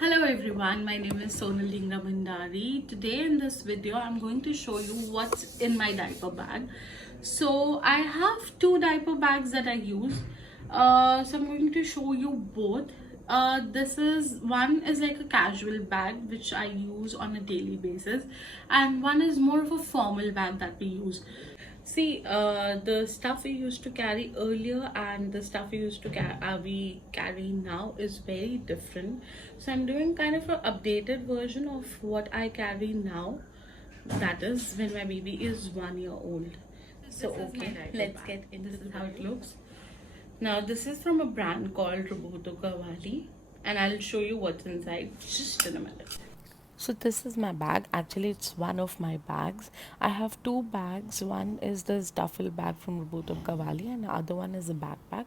Hello everyone, my name is Sonal Dhingra Bhandari. Today in this video, I'm going to show you what's in my diaper bag. So I have two diaper bags that I use. So I'm going to show you both. This is one is like a casual bag which I use on a daily basis, and one is more of a formal bag that we use. See, the stuff we used to carry earlier and the stuff we carry now is very different. So I'm doing kind of an updated version of what I carry now. That is when my baby is 1 year old. So okay, let's get into this is how it looks. Now this is from a brand called Roboto Cavalli, and I'll show you what's inside just in a minute. So this is my bag. Actually, it's one of my bags. I have two bags. One is this duffel bag from Roboto Cavalli and the other one is a backpack.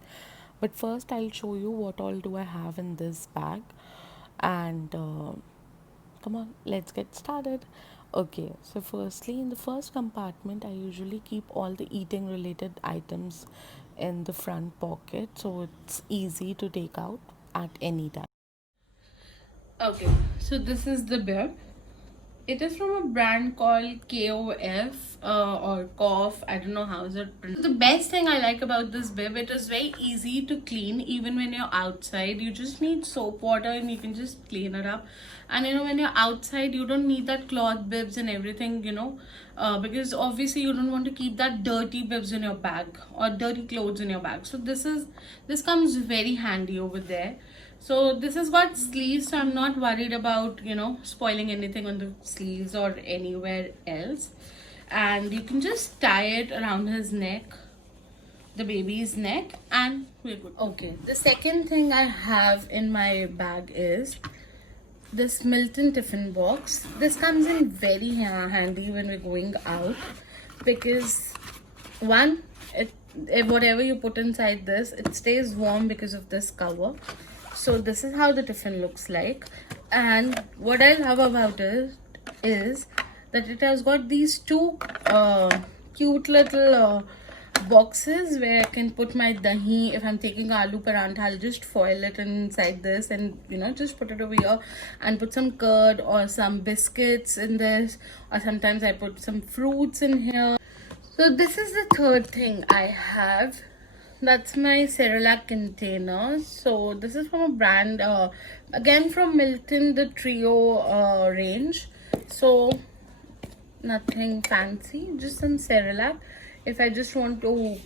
But first, I'll show you what all do I have in this bag. And come on, let's get started. Okay, so firstly, in the first compartment, I usually keep all the eating related items in the front pocket so it's easy to take out at any time. Okay, so this is the bib. It is from a brand called KOF or KOF. I don't know how is it pronounced. The best thing I like about this bib, it is very easy to clean even when you're outside. You just need soap water and you can just clean it up. And when you're outside, you don't need that cloth bibs and everything, because obviously you don't want to keep that dirty bibs in your bag or dirty clothes in your bag. So this comes very handy over there. So this has got sleeves, so I'm not worried about spoiling anything on the sleeves or anywhere else. And you can just tie it around his neck, the baby's neck, and we're good. Okay, the second thing I have in my bag is this Milton tiffin box. This comes in very handy when we're going out, because one, whatever you put inside this, it stays warm because of this cover. So this is how the tiffin looks like, and what I love about it is that it has got these two cute little boxes where I can put my dahi. If I'm taking aloo parantha, I'll just foil it inside this and just put it over here and put some curd or some biscuits in this, or sometimes I put some fruits in here. So this is the third thing I have. That's my Cerelac container. So this is from a brand, again from Milton, the Trio range. So nothing fancy, just some Cerelac. If I just want to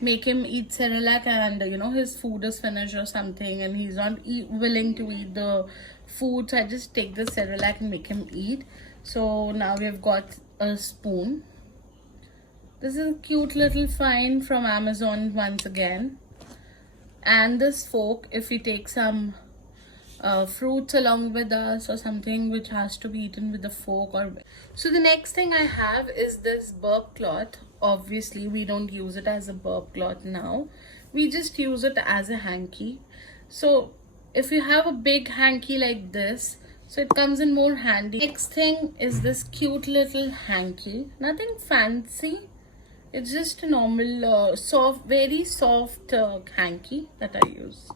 make him eat Cerelac and his food is finished or something and he's not willing to eat the food, so I just take the Cerelac and make him eat. So now we've got a spoon. This is a cute little find from Amazon once again. And this fork, if we take some fruits along with us or something which has to be eaten with a fork. So the next thing I have is this burp cloth. Obviously, we don't use it as a burp cloth now. We just use it as a hanky. So if you have a big hanky like this, so it comes in more handy. Next thing is this cute little hanky. Nothing fancy. It's just a normal, very soft hanky that I use.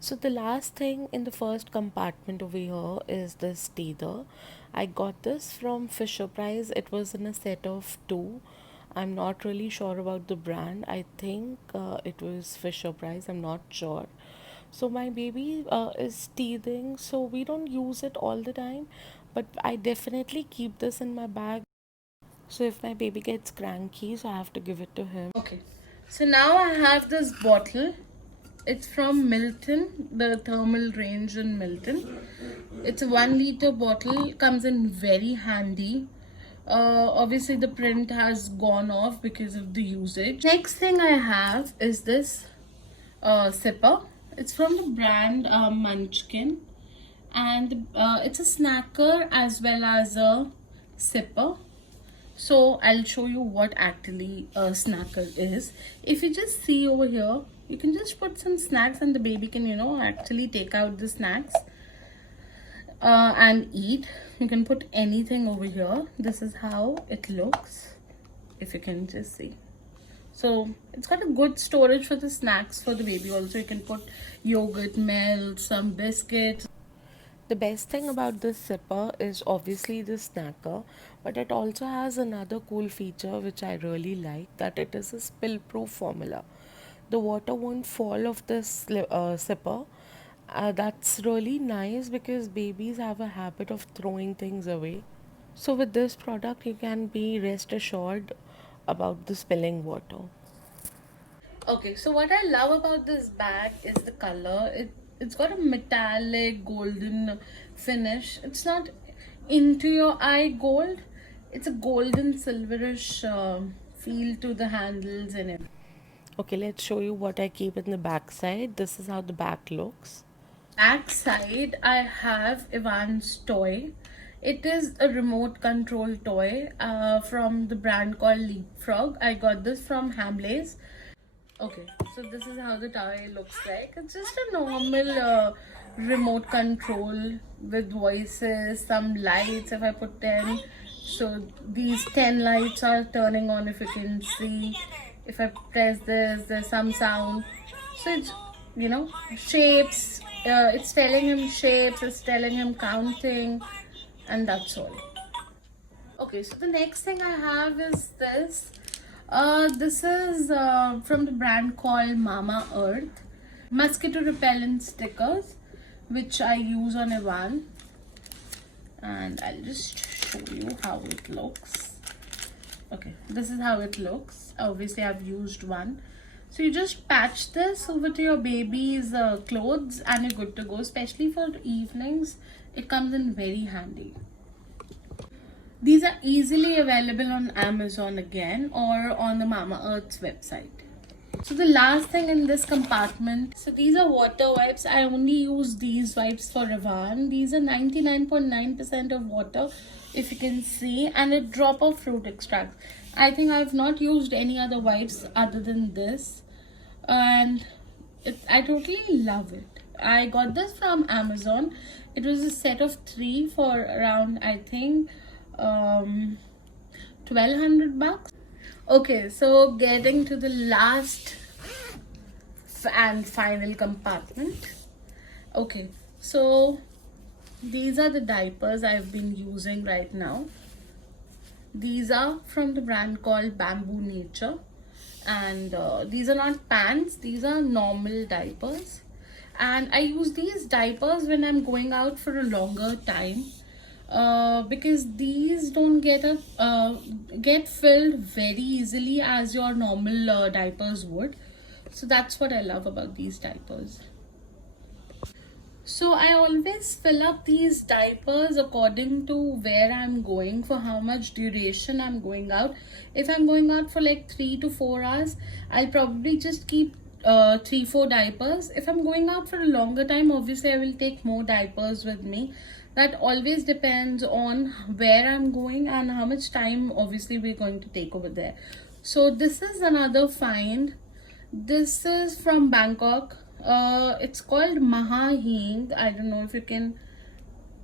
So the last thing in the first compartment over here is this tether. I got this from Fisher Price. It was in a set of two. I'm not really sure about the brand. I think it was Fisher Price. I'm not sure. So my baby is teething, so we don't use it all the time, but I definitely keep this in my bag. So if my baby gets cranky, so I have to give it to him. Okay, so now I have this bottle. It's from Milton, the thermal range in Milton. It's a 1 liter bottle, comes in very handy. Obviously the print has gone off because of the usage. Next thing I have is this sipper. It's from the brand Munchkin, and it's a snacker as well as a sipper. So I'll show you what actually a snacker is. If you just see over here, you can just put some snacks and the baby can actually take out the snacks and eat. You can put anything over here. This is how it looks, if you can just see. So it's got a good storage for the snacks for the baby also. You can put yogurt, milk, some biscuits. The best thing about this zipper is obviously the snacker, but it also has another cool feature which I really like, that it is a spill proof formula. The water won't fall off this zipper. That's really nice because babies have a habit of throwing things away. So, with this product, you can be rest assured about the spilling water. Okay, so what I love about this bag is the color. It's got a metallic golden finish. It's not into your eye gold. It's a golden silverish feel to the handles and everything. Okay, let's show you what I keep in the back side. This is how the back looks. Back side, I have Ivan's toy. It is a remote control toy from the brand called Leapfrog. I got this from Hamleys. Okay, so this is how the toy looks like. It's just a normal remote control with voices, some lights if I put 10. So these 10 lights are turning on if you can see. If I press this, there's some sound. So it's, shapes. It's telling him shapes, it's telling him counting, and that's all. Okay, so the next thing I have is this. This is from the brand called Mama Earth. Mosquito repellent stickers, which I use on Ivan. And I'll just show you how it looks. Okay, this is how it looks. Obviously, I've used one. So you just patch this over to your baby's clothes and you're good to go. Especially for evenings, it comes in very handy. These are easily available on Amazon again or on the Mama Earth's website. So the last thing in this compartment, so these are water wipes. I only use these wipes for Ivan. These are 99.9% of water, if you can see, and a drop of fruit extract. I think I've not used any other wipes other than this, and I totally love it. I got this from Amazon. It was a set of 3 for around, I think, 1200 bucks. Okay, so getting to the last and final compartment. Okay, so these are the diapers I've been using right now. These are from the brand called Bamboo Nature, and these are not pants, these are normal diapers. And I use these diapers when I'm going out for a longer time, because these don't get filled very easily as your normal diapers would. So that's what I love about these diapers. So I always fill up these diapers according to where I'm going, for how much duration I'm going out. If I'm going out for like 3 to 4 hours, I'll probably just keep 3-4 diapers. If I'm going out for a longer time, obviously I will take more diapers with me. That always depends on where I'm going and how much time obviously we're going to take over there. So this is another find. This is from Bangkok. It's called Mahahing. I don't know if you can,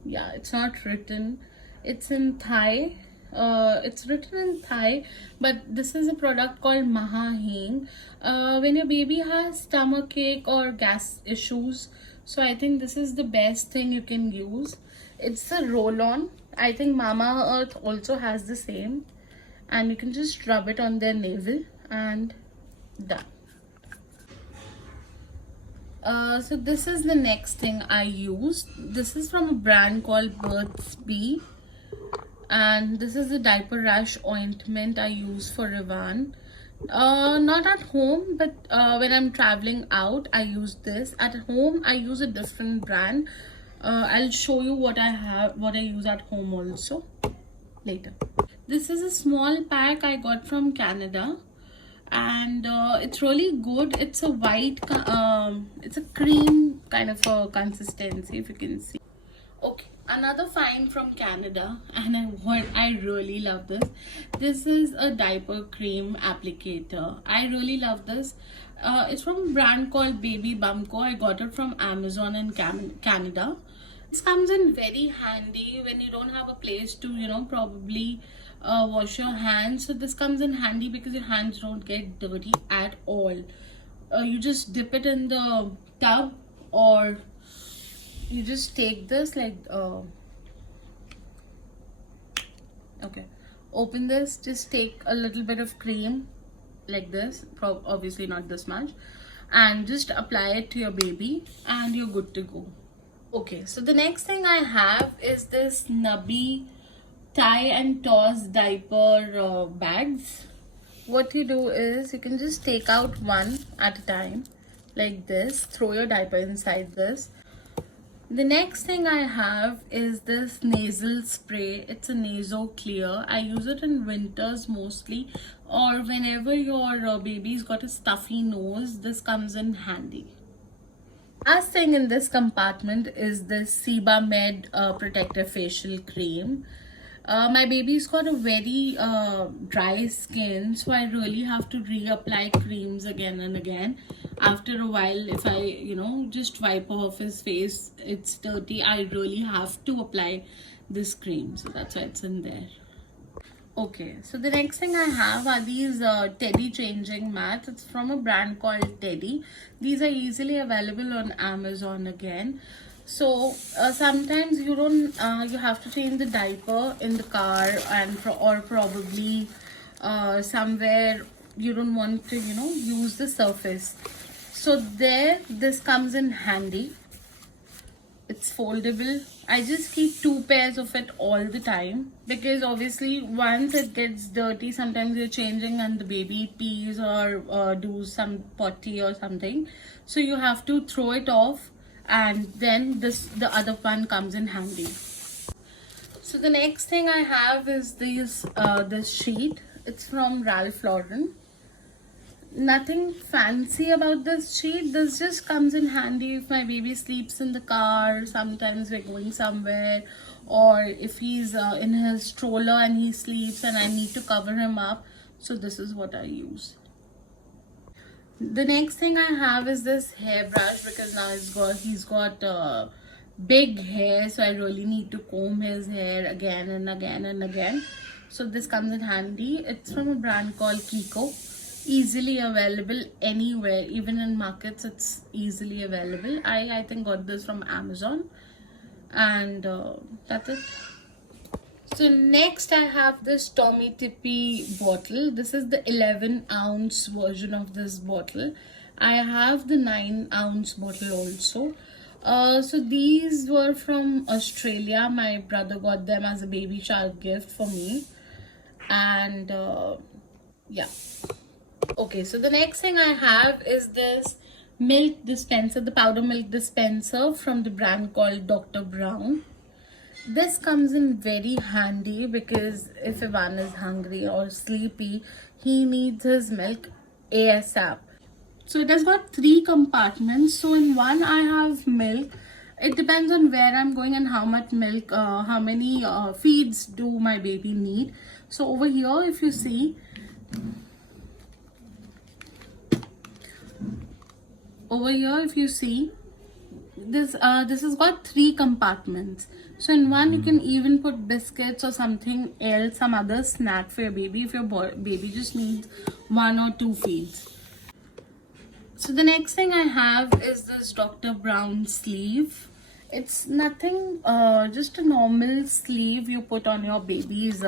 yeah, it's not written. It's in Thai. It's written in Thai, but this is a product called Mahahing. When your baby has stomach ache or gas issues, so I think this is the best thing you can use. It's a roll-on. I think Mama Earth also has the same, and you can just rub it on their navel and done. So this is the next thing I used. This is from a brand called Burt's Bee, and this is the diaper rash ointment I use for Ivan. Not at home, but when I'm traveling out, I use this. At home, I use a different brand. I'll show you what I use at home also later. This is a small pack I got from Canada, and it's really good. It's a white, it's a cream kind of a consistency, if you can see. Okay, another find from Canada, and I really love this. This is a diaper cream applicator. I really love this. It's from a brand called Baby Bumco. I got it from Amazon in Canada. This comes in very handy when you don't have a place to, probably wash your hands. So this comes in handy because your hands don't get dirty at all. You just dip it in the tub, or you just take this like okay, open this, just take a little bit of cream like this, obviously not this much, and just apply it to your baby and you're good to go. Okay, so the next thing I have is this Nubby tie and toss diaper bags. What you do is you can just take out one at a time like this, throw your diaper inside this. The next thing I have is this nasal spray. It's a Naso Clear. I use it in winters mostly, or whenever your baby's got a stuffy nose, this comes in handy. Last thing in this compartment is this Sebamed protective facial cream. My baby's got a very dry skin, so I really have to reapply creams again and again. After a while, if I, just wipe off his face, it's dirty, I really have to apply this cream. So that's why it's in there. Okay, so the next thing I have are these Teddy changing mats. It's from a brand called Teddy. These are easily available on Amazon again. So sometimes you don't, you have to change the diaper in the car, and or probably somewhere you don't want to, use the surface. So there, this comes in handy. It's foldable. I just keep 2 pairs of it all the time, because obviously once it gets dirty, sometimes you're changing and the baby pees or do some potty or something, so you have to throw it off, and then the other one comes in handy. So the next thing I have is this sheet. It's from Ralph Lauren. Nothing fancy about this sheet. This just comes in handy if my baby sleeps in the car, sometimes we're going somewhere, or if he's in his stroller and he sleeps and I need to cover him up. So this is what I use. The next thing I have is this hairbrush, because now he's got big hair, so I really need to comb his hair again and again and again. So this comes in handy. It's from a brand called Kiko. Easily available anywhere, even in markets it's easily available. I think got this from Amazon, and that's it. So next I have this Tommy Tippy bottle. This is the 11-ounce version of this bottle. I have the 9-ounce bottle also. So these were from Australia. My brother got them as a baby shower gift for me, and yeah. Okay, so the next thing I have is this milk dispenser, the powder milk dispenser from the brand called Dr. Brown. This comes in very handy because if Ivan is hungry or sleepy, he needs his milk ASAP. So it has got 3 compartments. So in one I have milk. It depends on where I'm going and how much milk, how many feeds do my baby need. So over here, if you see, this has got 3 compartments. So in one you can even put biscuits or something else, some other snack for your baby, if your baby just needs 1 or 2 feeds. So the next thing I have is this Dr. Brown sleeve. It's nothing, just a normal sleeve you put on your baby's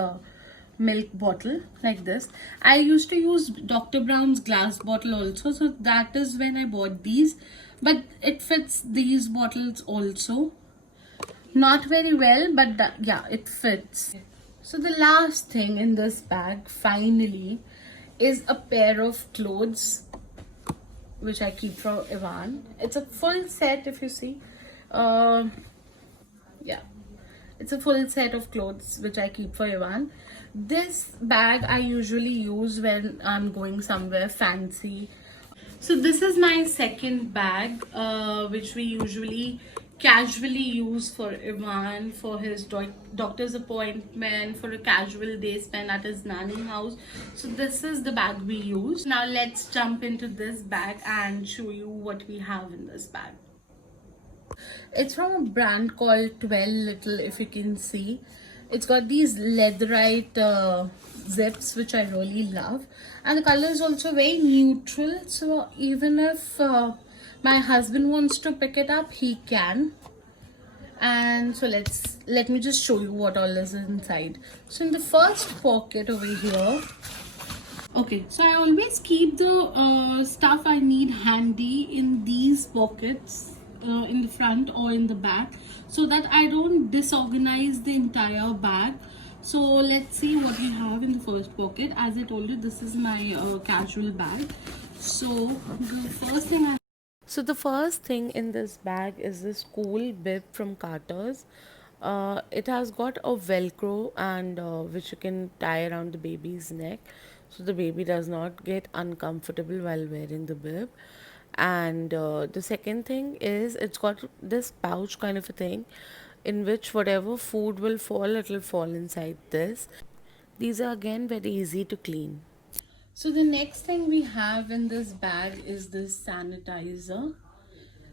milk bottle like this. I used to use Dr. Brown's glass bottle also, so that is when I bought these, but it fits these bottles also. Not very well, but yeah, it fits. So the last thing in this bag finally is a pair of clothes which I keep for Ivan. It's a full set, if you see. Yeah, it's a full set of clothes which I keep for Ivan. This bag I usually use when I'm going somewhere fancy. So this is my second bag, which we usually casually use for Ivan, for his doctor's appointment, for a casual day spent at his nanny house. So this is the bag we use. Now let's jump into this bag and show you what we have in this bag. It's from a brand called 12 Little, if you can see. It's got these leatherite zips, which I really love, and the color is also very neutral. So even if my husband wants to pick it up, he can. And so let me just show you what all is inside. So in the first pocket over here, okay, so I always keep the stuff I need handy in these pockets, in the front or in the back, so that I don't disorganize the entire bag. So let's see what we have in the first pocket. As I told you, this is my casual bag. So the first thing I So the first thing in this bag is this cool bib from Carter's. It has got a velcro and which you can tie around the baby's neck, so the baby does not get uncomfortable while wearing the bib. And the second thing is it's got this pouch kind of a thing in which whatever food will fall, it will fall inside this. These are again very easy to clean. So the next thing we have in this bag is this sanitizer.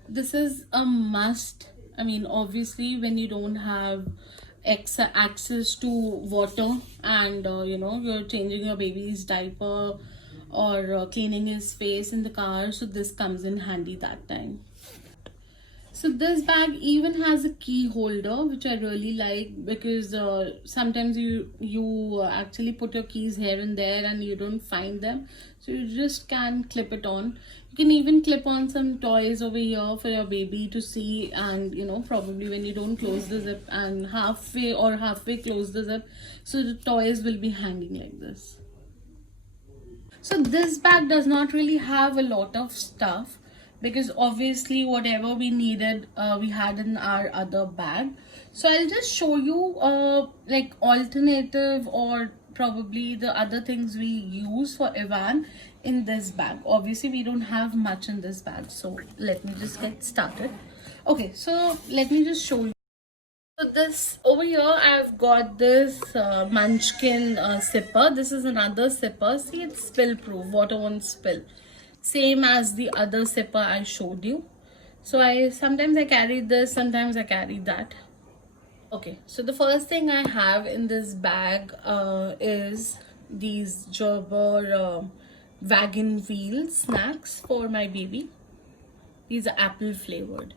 This is a must. I mean, obviously, when you don't have access to water and you're changing your baby's diaper or cleaning his face in the car, so this comes in handy that time. So this bag even has a key holder, which I really like, because sometimes you actually put your keys here and there and you don't find them, so you just can clip it on. You can even clip on some toys over here for your baby to see, and probably when you don't close the zip and halfway close the zip, so the toys will be hanging like this. So this bag does not really have a lot of stuff, because obviously whatever we needed, we had in our other bag. So I'll just show you like alternative or probably the other things we use for Ivan in this bag. Obviously we don't have much in this bag, so let me just get started. Okay, so let me just show you. So this over here, I've got this Munchkin sipper. This is another sipper. See, it's spill proof, water won't spill. Same as the other sipper I showed you. So sometimes I carry this, sometimes I carry that. Okay, so the first thing I have in this bag is these Gerber wagon wheel snacks for my baby. These are apple flavored.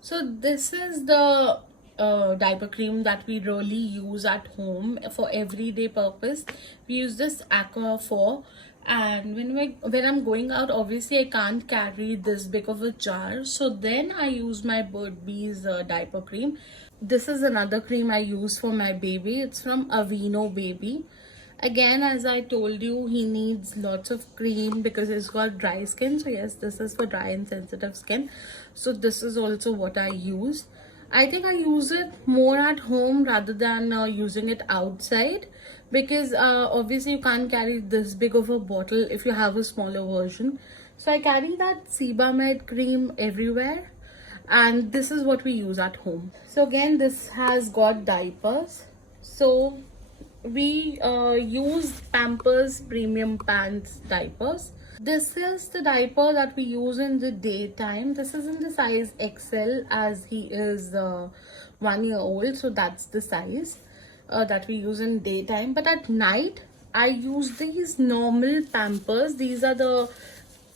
So this is the diaper cream that we really use at home for everyday purpose. We use this Aqua 4, and when I'm going out, obviously I can't carry this big of a jar, so then I use my Bird Bees diaper cream. This is another cream I use for my baby. It's from Aveeno Baby. Again, as I told you, he needs lots of cream because he's got dry skin. So yes, this is for dry and sensitive skin. So this is also what I use. I think I use it more at home rather than using it outside, because obviously you can't carry this big of a bottle if you have a smaller version. So I carry that Sebamed cream everywhere, and this is what we use at home. So again, this has got diapers. So we use Pampers Premium Pants diapers. This is the diaper that we use in the daytime. This is in the size XL, as he is 1 year old, so that's the size that we use in daytime. But at night I use these normal Pampers. These are the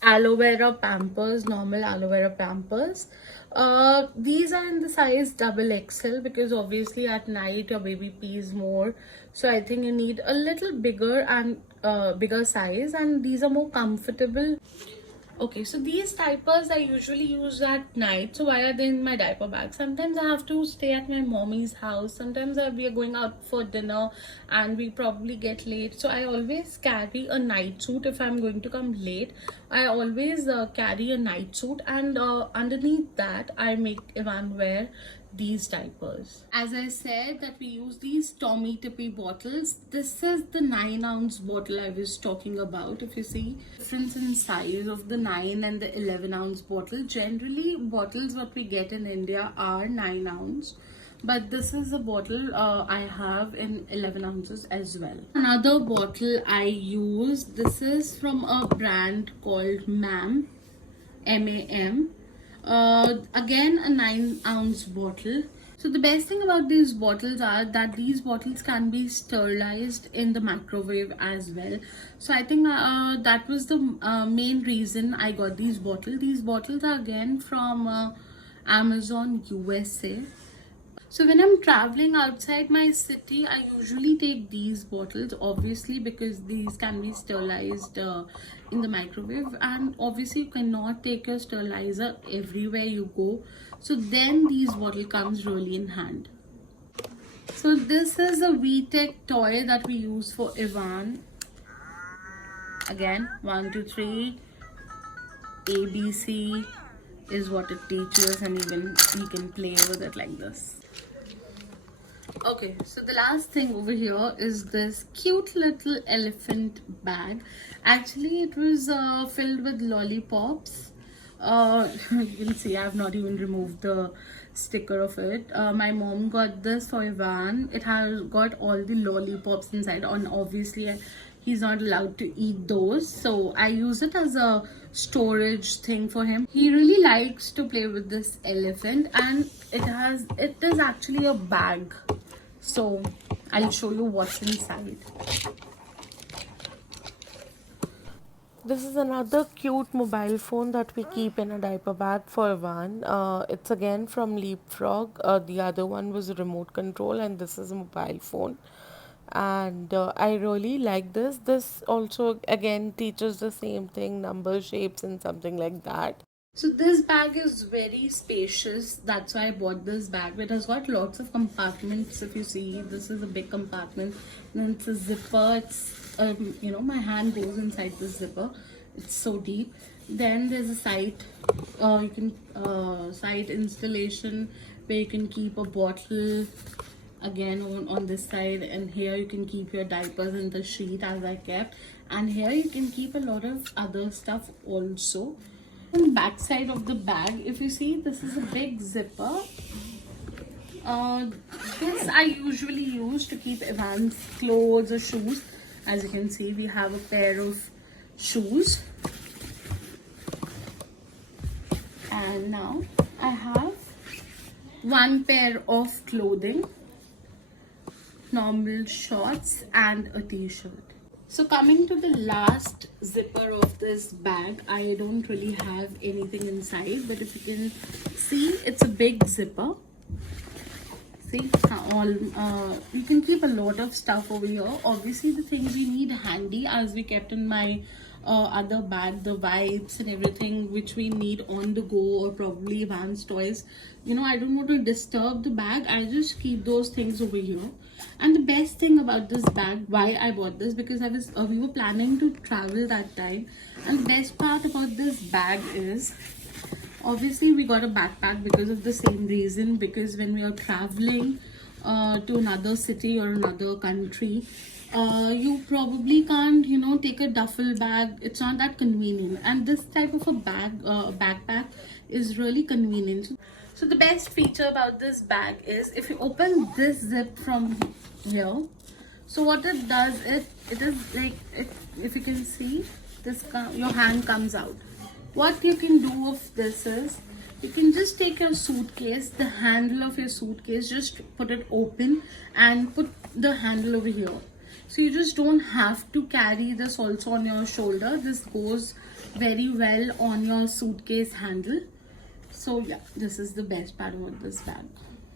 aloe vera Pampers, normal aloe vera Pampers. These are in the size double XL, because obviously at night your baby pees more, so I think you need a little bigger and bigger size, and these are more comfortable. Okay, so these diapers I usually use at night. So why are they in my diaper bag? Sometimes I have to stay at my mommy's house. Sometimes we are going out for dinner and we probably get late. So I always carry a night suit if I'm going to come late. I always carry a night suit, and underneath that I make Ivan wear these diapers. As I said that we use these Tommy Tippy bottles. This is the 9-ounce bottle I was talking about. If you see difference in size of the 9 and the 11-ounce bottle, generally bottles what we get in India are 9 ounce, but this is a bottle I have in 11 ounces as well. Another bottle I use, this is from a brand called MAM, MAM. Again a 9-ounce bottle. So the best thing about these bottles are that these bottles can be sterilized in the microwave as well. So I think that was the main reason I got these bottles. These bottles are again from Amazon USA. So when I'm traveling outside my city, I usually take these bottles, obviously, because these can be sterilized in the microwave, and obviously you cannot take your sterilizer everywhere you go. So then these bottle comes really in hand. So this is a VTech toy that we use for Ivan. Again, 1, 2, 3, ABC is what it teaches, and even he can play with it like this. Okay, so the last thing over here is this cute little elephant bag. Actually, it was filled with lollipops. You can see I've not even removed the sticker of it. My mom got this for Ivan. It has got all the lollipops inside, and obviously he's not allowed to eat those, so I use it as a storage thing for him. He really likes to play with this elephant, and it is actually a bag. So I'll show you what's inside. This is another cute mobile phone that we keep in a diaper bag for Ivan. It's again from Leapfrog. The other one was a remote control, and this is a mobile phone. And I really like this. This also again teaches the same thing, number, shapes, and something like that. So this bag is very spacious. That's why I bought this bag. It has got lots of compartments. If you see, this is a big compartment. Then it's a zipper. It's my hand goes inside the zipper. It's so deep. Then there's a side. Side installation where you can keep a bottle. Again on this side, and here you can keep your diapers and the sheet as I kept. And here you can keep a lot of other stuff also. On the back side of the bag, if you see, this is a big zipper. This I usually use to keep Ivan's clothes or shoes. As you can see, we have a pair of shoes, and now I have one pair of clothing, normal shorts, and a t-shirt. So coming to the last zipper of this bag, I don't really have anything inside, but if you can see, it's a big zipper. See, you can keep a lot of stuff over here. Obviously the things we need handy, as we kept in my other bag, the wipes and everything which we need on the go, or probably Ivan's toys. I don't want to disturb the bag. I just keep those things over here. And the best thing about this bag, why I bought this, because we were planning to travel that time, and the best part about this bag is, obviously we got a backpack because of the same reason, because when we are traveling to another city or another country, you probably can't take a duffel bag. It's not that convenient, and this type of a backpack is really convenient. So the best feature about this bag is, if you open this zip from here, so what it does, it is like, if you can see, your hand comes out. What you can do with this is, you can just take your suitcase, the handle of your suitcase, just put it open and put the handle over here. So you just don't have to carry this also on your shoulder. This goes very well on your suitcase handle. So yeah, this is the best part about this bag.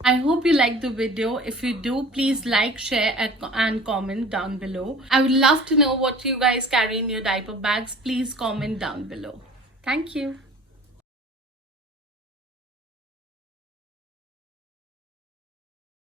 I hope you liked the video. If you do, please like, share and comment down below. I would love to know what you guys carry in your diaper bags. Please comment down below. Thank you.